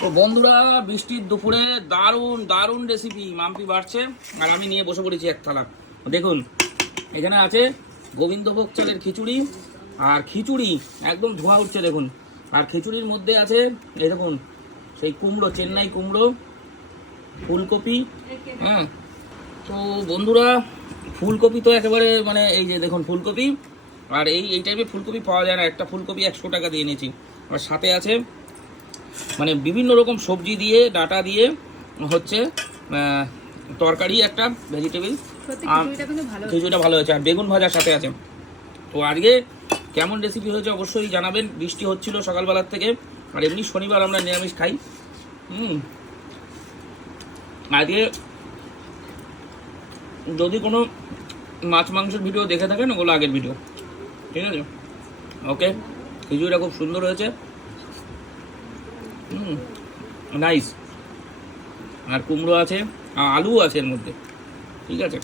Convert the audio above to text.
তো বন্ধুরা, বৃষ্টির দুপুরে দারুণ দারুণ রেসিপি মাম্পি বাড়ছে আর আমি নিয়ে বসে পড়েছি এক থালা। দেখুন, এখানে আছে গোবিন্দভোগ চালের খিচুড়ি, আর খিচুড়ি একদম ধোঁয়া উঠছে দেখুন। আর খিচুড়ির মধ্যে আছে এই দেখুন সেই কুমড়ো, চেন্নাই কুমড়ো, ফুলকপি। হ্যাঁ, তো বন্ধুরা ফুলকপি তো একেবারে মানে এই যে দেখুন ফুলকপি, আর এই টাইপের ফুলকপি পাওয়া যায় না, একটা ফুলকপি 100 টাকা দিয়ে নিয়েছি। আর সাথে আছে মানে বিভিন্ন রকম সবজি দিয়ে ডাটা দিয়ে হচ্ছে তরকারি, একটা ভেজিটেবল। খিচুড়িটা ভালো হয়েছে, আর বেগুন ভাজার সাথে আছে। তো আজকে কেমন রেসিপি হয়েছে অবশ্যই জানাবেন। বৃষ্টি হচ্ছিল সকালবেলার থেকে, আর এমনি শনিবার আমরা নিরামিষ খাই। আজকে যদি কোনো মাছ মাংসের ভিডিও দেখে থাকেন ওগুলো আগের ভিডিও, ঠিক আছে? ওকে, খিচুড়িটা খুব সুন্দর হয়েছে, নাইস। আর কুমড়ো আছে, আলু আছে এর মধ্যে, ঠিক আছে।